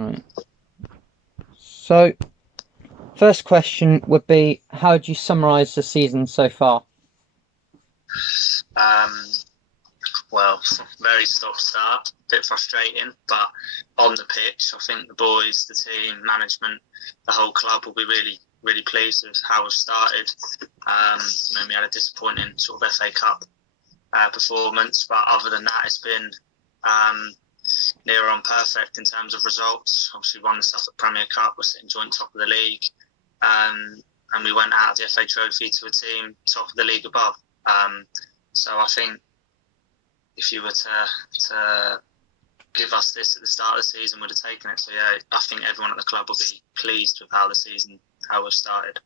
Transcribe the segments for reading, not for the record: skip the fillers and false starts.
Right. So, first question would be, how would you summarise the season so far? Um, well, very stop-start, a bit frustrating, but on the pitch, I think the boys, the team, management, the whole club will be really pleased with how we've started. We had a disappointing sort of FA Cup performance, but other than that, it's been um, near on perfect in terms of results. Obviously, we won the Suffolk Premier Cup, we're sitting joint top of the league, and we went out of the FA Trophy to a team top of the league above. So I think if you were to give us this at the start of the season, we'd have taken it. So yeah, I think everyone at the club will be pleased with how we've started.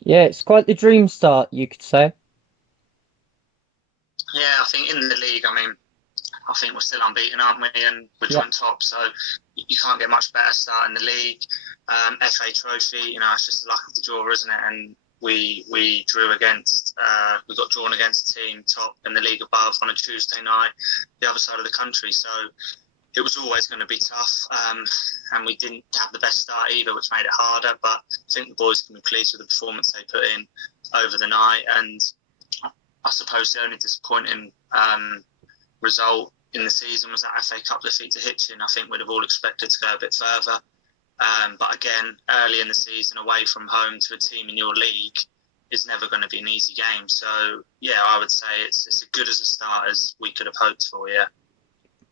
Yeah, it's quite the dream start, you could say. Yeah, I think in the league, I think we're still unbeaten, aren't we? And we're Yeah, joint top, so you can't get much better start in the league. FA Trophy, it's just the luck of the draw, isn't it? And we drew against, we got drawn against a team top in the league above on a Tuesday night, the other side of the country. So it was always going to be tough, and we didn't have the best start either, which made it harder. But I think the boys can be pleased with the performance they put in over the night. And I suppose the only disappointing result in the season was that FA Cup defeat to Hitchin. I think we'd have all expected to go a bit further. But again, early in the season, away from home to a team in your league is never going to be an easy game. So, yeah, I would say it's as good as a start as we could have hoped for, yeah.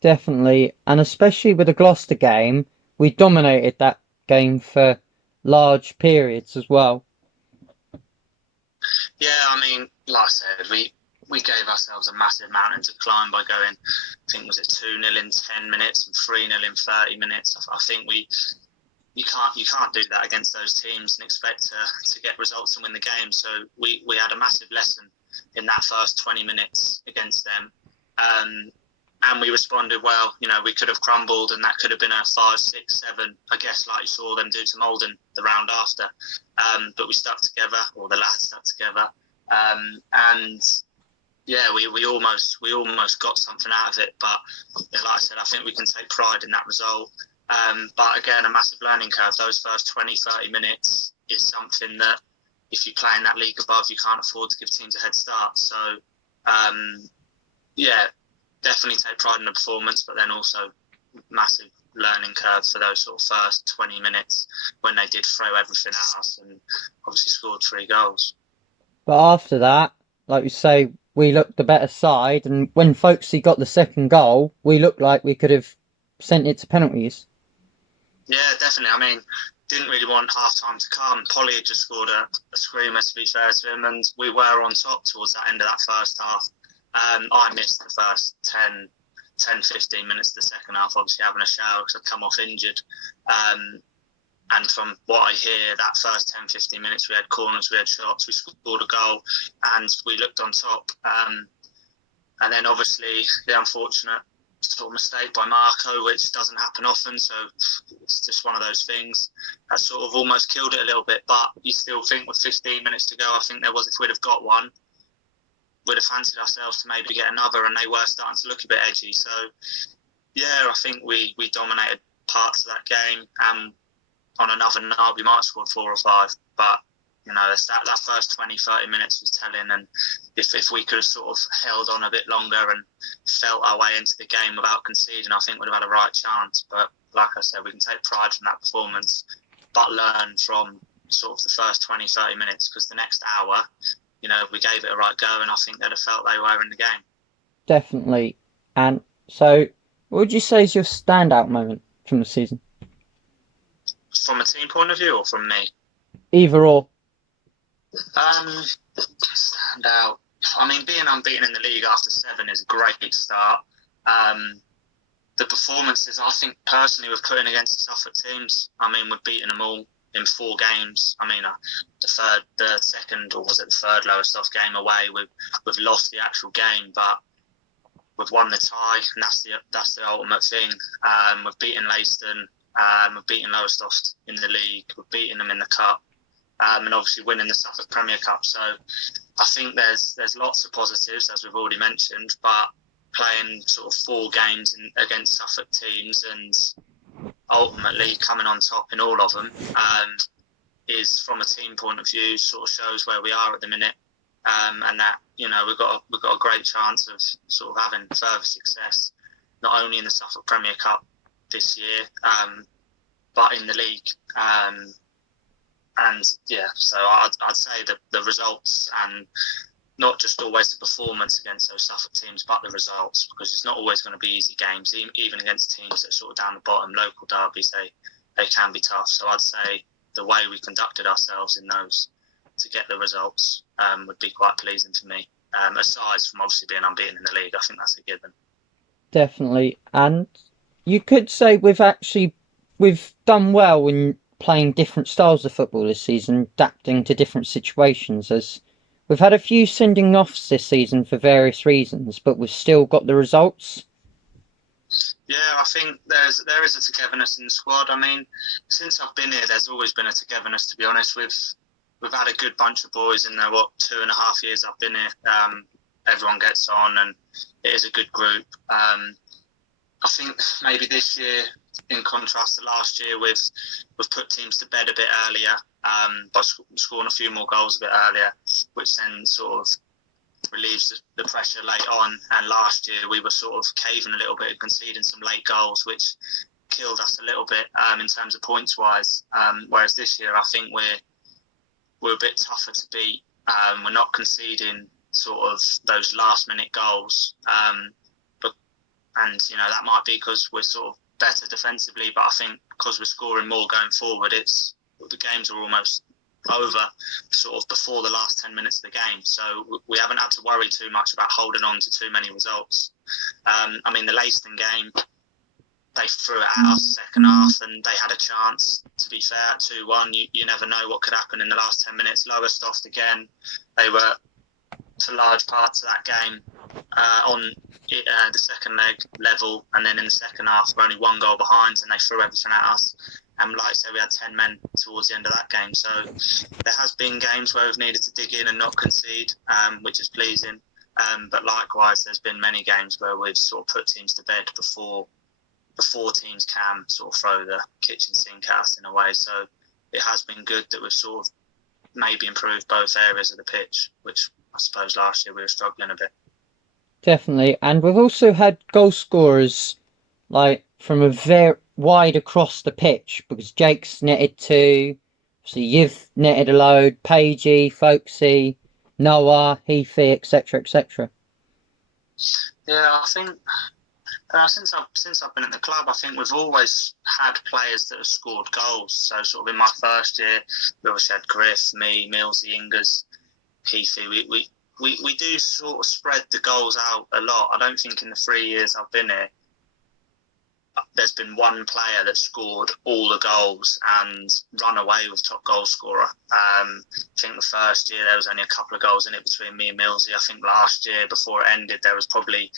definitely. And especially with the Gloucester game, we dominated that game for large periods as well. Yeah, like I said, we gave ourselves a massive mountain to climb by going, I think, was it 2-0 in 10 minutes and 3-0 in 30 minutes. I think you can't do that against those teams and expect to get results and win the game. So we had a massive lesson in that first 20 minutes against them. And we responded well. We could have crumbled, and that could have been a 5, 6, 7, I guess, like you saw them do to Marsden the round after. But we stuck together, or the lads stuck together. And yeah, we almost got something out of it. But like I said, I think we can take pride in that result. But again, a massive learning curve. Those first 20, 30 minutes is something that if you play in that league above, you can't afford to give teams a head start. So, yeah, definitely take pride in the performance, but then also massive learning curve for those sort of first 20 minutes when they did throw everything at us and obviously scored 3 goals. But after that, like you say, we looked the better side. And when Folksy got the second goal, we looked like we could have sent it to penalties. Yeah, definitely. Didn't really want half time to come. Polly had just scored a screamer, to be fair to him, and we were on top towards that end of that first half. I missed the first 10, 15 minutes of the second half, obviously having a shower because I'd come off injured. And from what I hear, that first 10, 15 minutes, we had corners, we had shots, we scored a goal, and we looked on top. And then obviously the unfortunate sort of mistake by Marco, which doesn't happen often, so it's just one of those things that sort of almost killed it a little bit. But you still think with 15 minutes to go, I think there was, if we'd have got one, we'd have fancied ourselves to maybe get another, and they were starting to look a bit edgy. So yeah, I think we dominated parts of that game, and on another night we might have scored 4 or 5, but that first 20, 30 minutes was telling, and if we could have sort of held on a bit longer and felt our way into the game without conceding, I think we'd have had a right chance. But like I said, we can take pride from that performance, but learn from sort of the first 20, 30 minutes, because the next hour, we gave it a right go, and I think they'd have felt they were in the game. Definitely. And so, what would you say is your standout moment from the season? From a team point of view or from me? Either or. Stand out. Being unbeaten in the league after 7 is a great start. The performances, I think, personally, we've put in against the Suffolk teams. We've beaten them all in 4 games. The second, or was it the third lowest off game away? We've lost the actual game, but we've won the tie, and that's the ultimate thing. We've beaten Leiston. We've beaten Lowestoft in the league. We've beaten them in the cup. And obviously winning the Suffolk Premier Cup. So I think there's lots of positives, as we've already mentioned, but playing sort of 4 games against Suffolk teams and ultimately coming on top in all of them is, from a team point of view, sort of shows where we are at the minute, and that we've got a great chance of sort of having further success, not only in the Suffolk Premier Cup this year, but in the league. And yeah, so I'd say that the results, and not just always the performance against those Suffolk teams, but the results, because it's not always going to be easy games, even against teams that are sort of down the bottom, local derbies, they can be tough. So I'd say the way we conducted ourselves in those to get the results would be quite pleasing for me. Aside from obviously being unbeaten in the league, I think that's a given. Definitely. And you could say we've done well in playing different styles of football this season, adapting to different situations. As we've had a few sending offs this season for various reasons, but we've still got the results. Yeah, I think there is a togetherness in the squad. I mean, since I've been here, there's always been a togetherness. To be honest, we've had a good bunch of boys in the 2.5 years I've been here. Everyone gets on, and it is a good group. I think maybe this year, in contrast to last year, we've put teams to bed a bit earlier by scoring a few more goals a bit earlier, which then sort of relieves the pressure late on. And last year we were sort of caving a little bit and conceding some late goals, which killed us a little bit in terms of points wise. Whereas this year, I think we're a bit tougher to beat. We're not conceding sort of those last minute goals, and that might be because we're sort of better defensively. But I think because we're scoring more going forward, the games are almost over sort of before the last 10 minutes of the game, so we haven't had to worry too much about holding on to too many results. I mean, the Leiston game, they threw it at us second half, and they had a chance. To be fair, 2-1, you never know what could happen in the last 10 minutes. Lowestoft again, they were to large parts of that game on the second leg level, and then in the second half we're only one goal behind, and they threw everything at us. And like I say, we had 10 men towards the end of that game. So there has been games where we've needed to dig in and not concede, which is pleasing. But likewise, there's been many games where we've sort of put teams to bed before teams can sort of throw the kitchen sink at us in a way. So it has been good that we've sort of maybe improved both areas of the pitch, which I suppose last year we were struggling a bit. Definitely. And we've also had goal scorers like from a very wide across the pitch, because Jake's netted 2, so you've netted a load, Pagey, Folksy, Noah, Heathy, etc., etc. Yeah, I think since I've been at the club, I think we've always had players that have scored goals. So sort of in my first year, we always had Griff, me, Millsy, Ingers, Heathy. We do sort of spread the goals out a lot. I don't think in the 3 years I've been here, there's been one player that scored all the goals and run away with top goal scorer. I think the first year there was only a couple of goals in it between me and Millsy. I think last year, before it ended, there was probably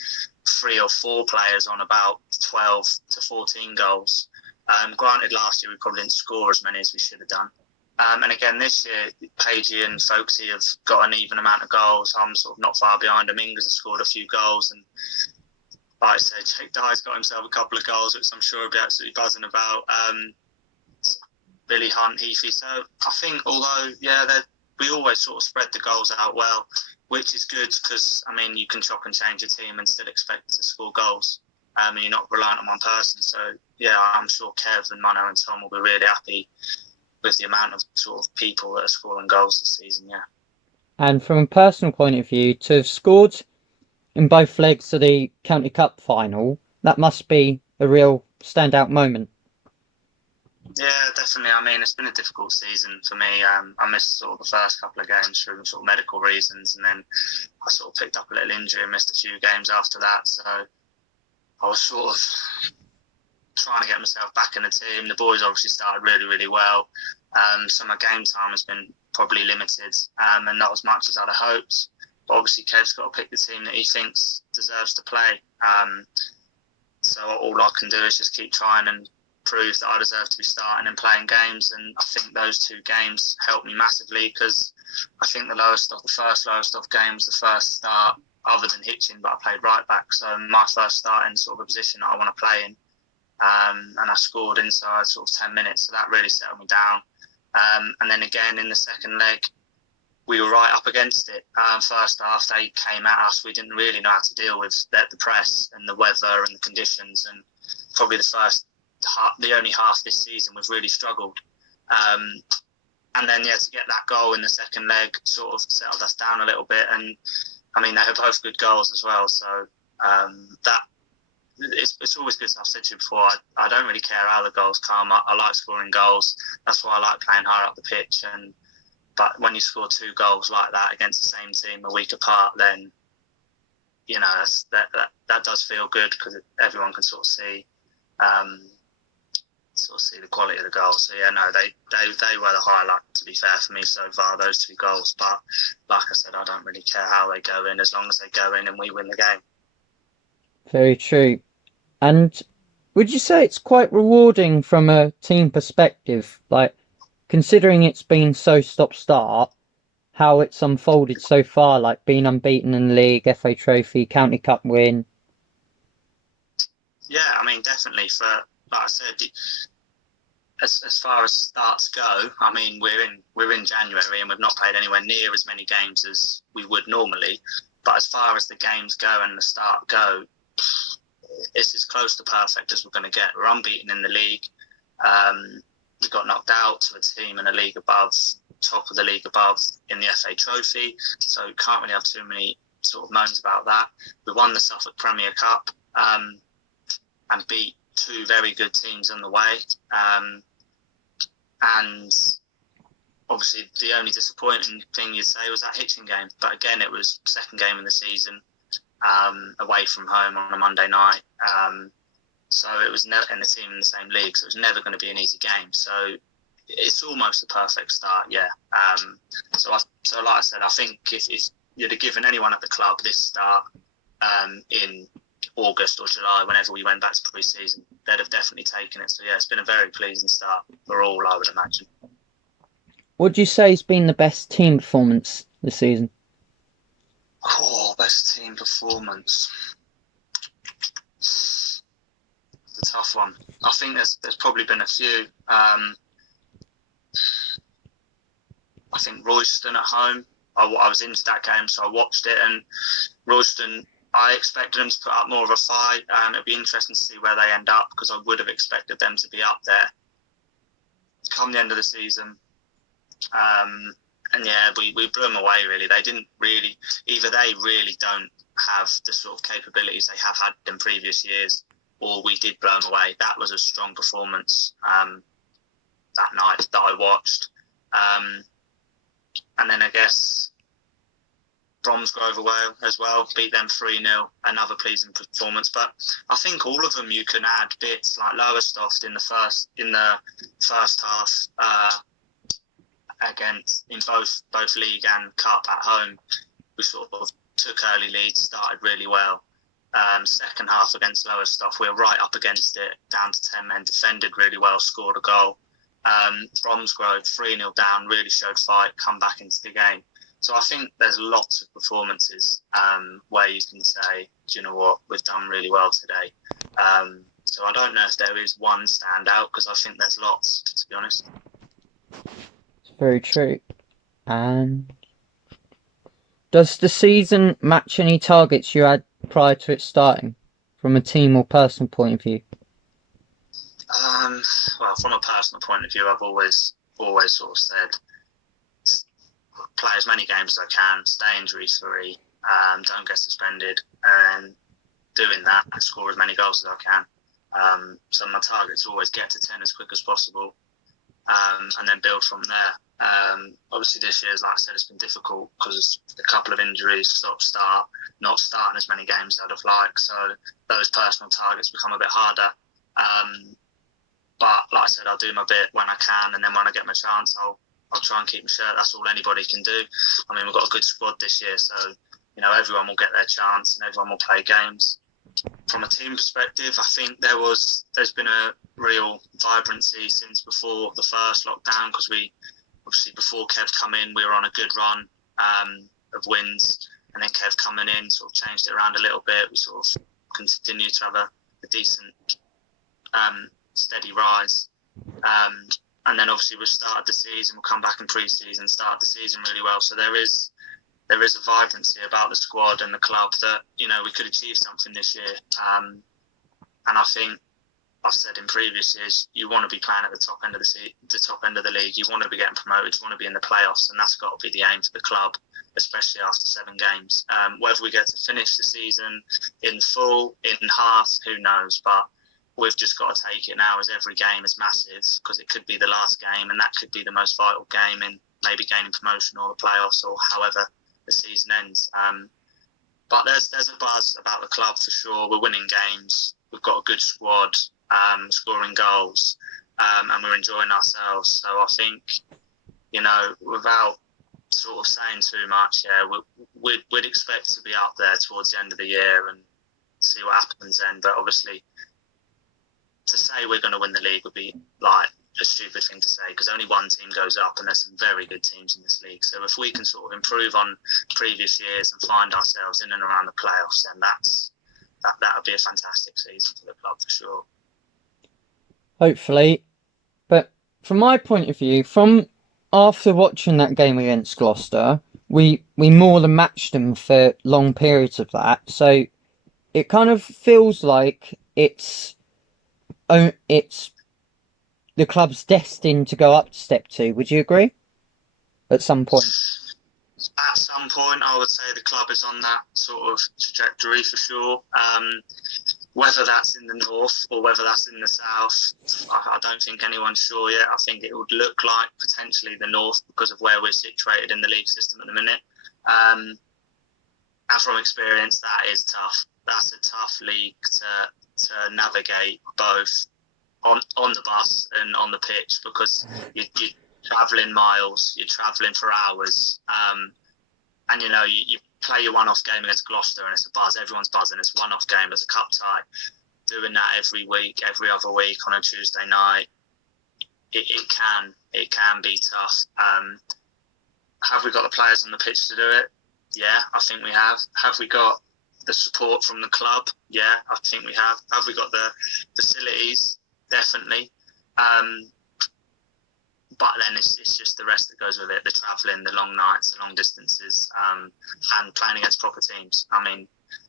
3 or 4 players on about 12 to 14 goals. Granted, last year we probably didn't score as many as we should have done. And again, this year, Pagey and Folksy have got an even amount of goals. I'm sort of not far behind them. Ingers has scored a few goals, and like I say, Jake Dye's got himself a couple of goals, which I'm sure he'll be absolutely buzzing about. Billy Hunt, Heathy. So I think, although, we always sort of spread the goals out well, which is good because, I mean, you can chop and change your team and still expect to score goals. And you're not reliant on one person. So, yeah, I'm sure Kev and Mano and Tom will be really happy with the amount of sort of people that are scoring goals this season, yeah. And from a personal point of view, to have scored in both legs of the County Cup final, that must be a real standout moment. Yeah, definitely. I mean, it's been a difficult season for me. I missed sort of the first couple of games through sort of medical reasons, and then I sort of picked up a little injury and missed a few games after that. So I was sort of trying to get myself back in the team. The boys obviously started really, really well. So my game time has been probably limited, and not as much as I'd have hoped. But obviously, Kev's got to pick the team that he thinks deserves to play. So all I can do is just keep trying and prove that I deserve to be starting and playing games. And I think those 2 games helped me massively, because I think the first Lowestoft game was the first start other than Hitchin, but I played right back. So my first start in sort of a position that I want to play in. and I scored inside sort of 10 minutes, so that really settled me down. And then again in the second leg, we were right up against it. First half, they came at us. We didn't really know how to deal with the press and the weather and the conditions. And probably the only half this season, we've really struggled. And then, to get that goal in the second leg sort of settled us down a little bit. And, I mean, they were both good goals as well. So it's always good. I've said to you before, I don't really care how the goals come. I like scoring goals. That's why I like playing higher up the pitch. But when you score 2 goals like that against the same team a week apart, then that does feel good, because everyone can sort of see the quality of the goals. So they were the highlight, to be fair, for me so far, those 2 goals. But like I said, I don't really care how they go in, as long as they go in and we win the game. Very true. And would you say it's quite rewarding from a team perspective, like considering it's been so stop-start, how it's unfolded so far, like being unbeaten in the league, FA Trophy, County Cup win? Yeah, I mean, definitely. Like I said, as far as starts go, I mean, we're in January and we've not played anywhere near as many games as we would normally. But as far as the games go and the start go, it's as close to perfect as we're going to get. We're unbeaten in the league. We got knocked out to a team in a league above, top of the league above, in the FA Trophy. So can't really have too many sort of moans about that. We won the Suffolk Premier Cup and beat 2 very good teams on the way. And obviously the only disappointing thing you'd say was that Hitchin game. But again, it was second game of the season, away from home on a Monday night. So it was never in the team in the same league, so it was never going to be an easy game. So it's almost a perfect start, yeah. So like I said, I think if you'd have given anyone at the club this start in August or July, whenever we went back to pre-season, they'd have definitely taken it. So yeah, it's been a very pleasing start for all, I would imagine. What do you say has been the best team performance this season? Oh, best team performance. A tough one. I think there's probably been a few. I think Royston at home. I was into that game, so I watched it. And Royston, I expected them to put up more of a fight. It'll be interesting to see where they end up, because I would have expected them to be up there come the end of the season. And yeah, we blew them away, really. They didn't really, either they really don't have the sort of capabilities they have had in previous years, or we did blow them away. That was a strong performance that night that I watched. And then I guess Bromsgrove away as well, beat them 3-0, another pleasing performance. But I think all of them you can add bits, like Lowestoft in the first half, against in both league and cup at home. We sort of took early leads, started really well. Second half against Lowestoft, we were right up against it, down to 10 men, defended really well, scored a goal. Bromsgrove 3-0 down, really showed fight, come back into the game. So I think there's lots of performances where you can say, do you know what, we've done really well today. So I don't know if there is one standout, because I think there's lots, to be honest. It's very true. And does the season match any targets you had prior to it starting, from a team or personal point of view? Well, from a personal point of view, I've always sort of said, play as many games as I can, stay injury free, don't get suspended, and doing that, I score as many goals as I can. So my target's always get to 10 as quick as possible, and then build from there. Obviously this year, like I said, it's been difficult because a couple of injuries, stop-start, not starting as many games as I'd have liked, so those personal targets become a bit harder. But like I said, I'll do my bit when I can, and then when I get my chance, I'll try and keep my shirt. That's all anybody can do. I mean, we've got a good squad this year, so everyone will get their chance and everyone will play games. From a team perspective, I think there's been a real vibrancy since before the first lockdown, because we obviously, before Kev come in, we were on a good run of wins, and then Kev coming in sort of changed it around a little bit. We sort of continued to have a decent steady rise. And then obviously we've started the season, we'll come back in pre-season, start the season really well. So there is a vibrancy about the squad and the club that, we could achieve something this year. And I think I've said in previous years, you want to be playing at the top end of the league. You want to be getting promoted. You want to be in the playoffs, and that's got to be the aim for the club, especially after 7 games. Whether we get to finish the season in full, in half, who knows? But we've just got to take it now as every game is massive, because it could be the last game, and that could be the most vital game in maybe gaining promotion or the playoffs or however the season ends. But there's a buzz about the club for sure. We're winning games. We've got a good squad, scoring goals, and we're enjoying ourselves. So I think, without sort of saying too much, we'd expect to be up there towards the end of the year and see what happens then. But obviously, to say we're going to win the league would be like a stupid thing to say, because only one team goes up, and there's some very good teams in this league. So if we can sort of improve on previous years and find ourselves in and around the playoffs, then that would be a fantastic season for the club for sure. Hopefully. But from my point of view, from after watching that game against Gloucester, we more than matched them for long periods of that. So it kind of feels like it's the club's destined to go up to Step 2. Would you agree? At some point. At some point, I would say the club is on that sort of trajectory for sure. Whether that's in the north or whether that's in the south, I don't think anyone's sure yet. I think it would look like potentially the north because of where we're situated in the league system at the minute. And from experience, that is tough. That's a tough league to navigate, both on the bus and on the pitch, because you're travelling miles, you're travelling for hours, and you play your one-off game against Gloucester and it's a buzz, everyone's buzzing, it's a one-off game, it's a cup tie. Doing that every week, every other week on a Tuesday night, it can be tough. Have we got the players on the pitch to do it? Yeah, I think we have. Have we got the support from the club? Yeah, I think we have. Have we got the facilities? Definitely. But then it's just the rest that goes with it, the travelling, the long nights, the long distances, and playing against proper teams. I mean,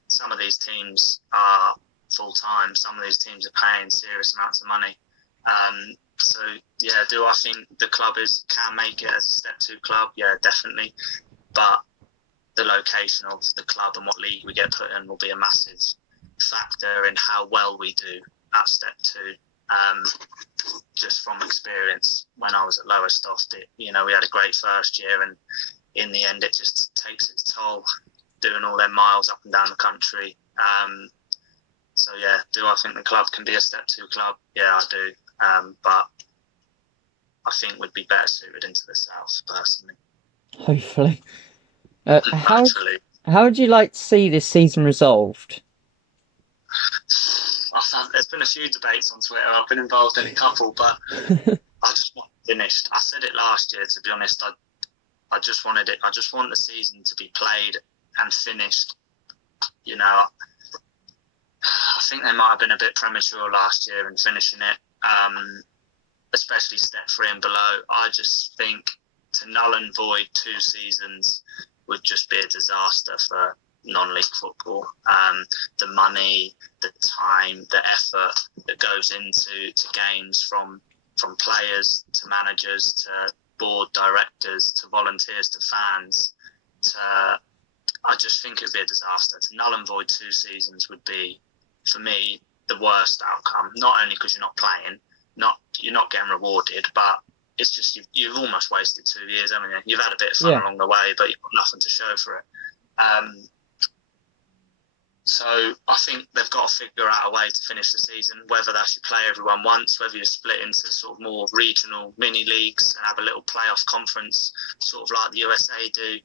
some of these teams are full-time, some of these teams are paying serious amounts of money. So, yeah, do I think the club can make it as a Step 2 club? Yeah, definitely. But the location of the club and what league we get put in will be a massive factor in how well we do at Step 2. Just from experience, when I was at Lowestoft, we had a great first year, and in the end, it just takes its toll doing all them miles up and down the country. So yeah, do I think the club can be a Step 2 club? Yeah, I do. But I think we'd be better suited into the south, personally. Hopefully. Hopefully. How would you like to see this season resolved? There's been a few debates on Twitter. I've been involved in a couple, but I just want it finished. I said it last year, to be honest. I just wanted it. I just want the season to be played and finished. I think they might have been a bit premature last year in finishing it, especially Step 3 and below. I just think to null and void 2 seasons would just be a disaster for non-league football. The money, the time, the effort that goes into games, from players to managers to board directors to volunteers to fans, I just think it would be a disaster. To null and void 2 seasons would be, for me, the worst outcome. Not only because you're not playing, you're not getting rewarded, but it's just you've almost wasted 2 years, haven't you? You've had a bit of fun along the way, but you've got nothing to show for it. So I think they've got to figure out a way to finish the season, whether that's you play everyone once, whether you split into sort of more regional mini leagues and have a little playoff conference, sort of like the USA do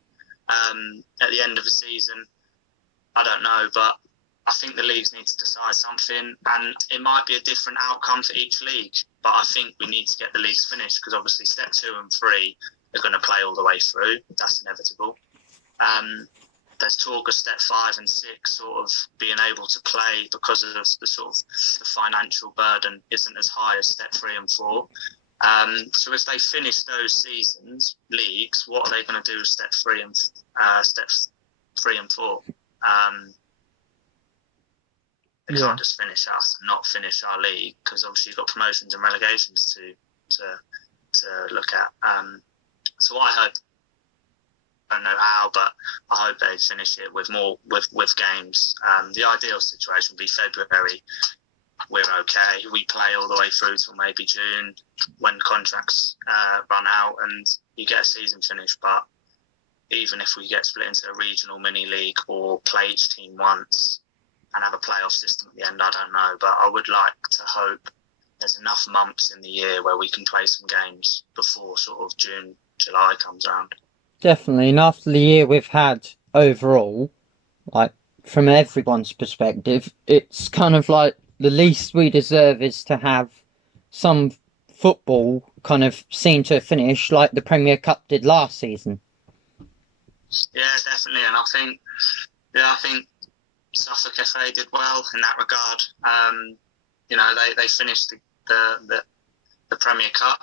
at the end of the season. I don't know, but I think the leagues need to decide something, and it might be a different outcome for each league, but I think we need to get the leagues finished, because obviously Step 2 and 3 are going to play all the way through. That's inevitable. there's talk of step 5 and 6 sort of being able to play because of the sort of the financial burden isn't as high as step 3 and 4. So as they finish those seasons, leagues, what are they going to do with step 3 and 4? They can't just finish us and not finish our league, because obviously you've got promotions and relegations to look at. So I hope, I don't know how, but I hope they finish it with games. The ideal situation would be February. We're okay. We play all the way through till maybe June when contracts run out and you get a season finish. But even if we get split into a regional mini league or play each team once and have a playoff system at the end, I don't know. But I would like to hope there's enough months in the year where we can play some games before sort of June, July comes around. Definitely, and after the year we've had overall, like from everyone's perspective, it's kind of like the least we deserve is to have some football kind of seen to a finish like the Premier Cup did last season. Yeah, definitely, and I think Suffolk FA did well in that regard. They finished the Premier Cup.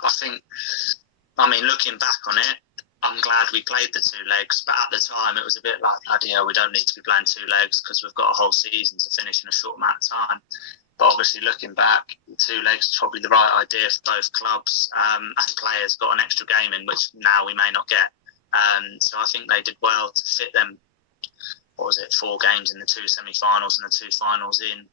Looking back on it, I'm glad we played the 2 legs, but at the time it was a bit like, bloody hell, we don't need to be playing 2 legs because we've got a whole season to finish in a short amount of time. But obviously, looking back, the 2 legs is probably the right idea for both clubs, and players got an extra game in, which now we may not get. So I think they did well to fit them. 4 games in the 2 semi-finals and the 2 finals in.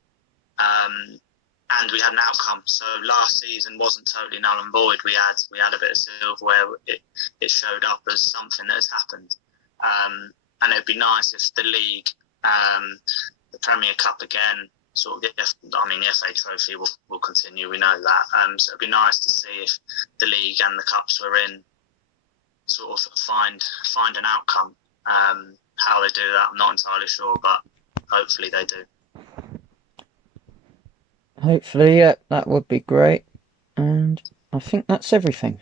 And we had an outcome. So last season wasn't totally null and void. We had a bit of silverware. It showed up as something that has happened. And it'd be nice if the league, the Premier Cup again, the FA Trophy will continue. We know that. So it'd be nice to see if the league and the cups we're in sort of find an outcome. How they do that, I'm not entirely sure, but hopefully they do. Hopefully, yeah, that would be great. And I think that's everything.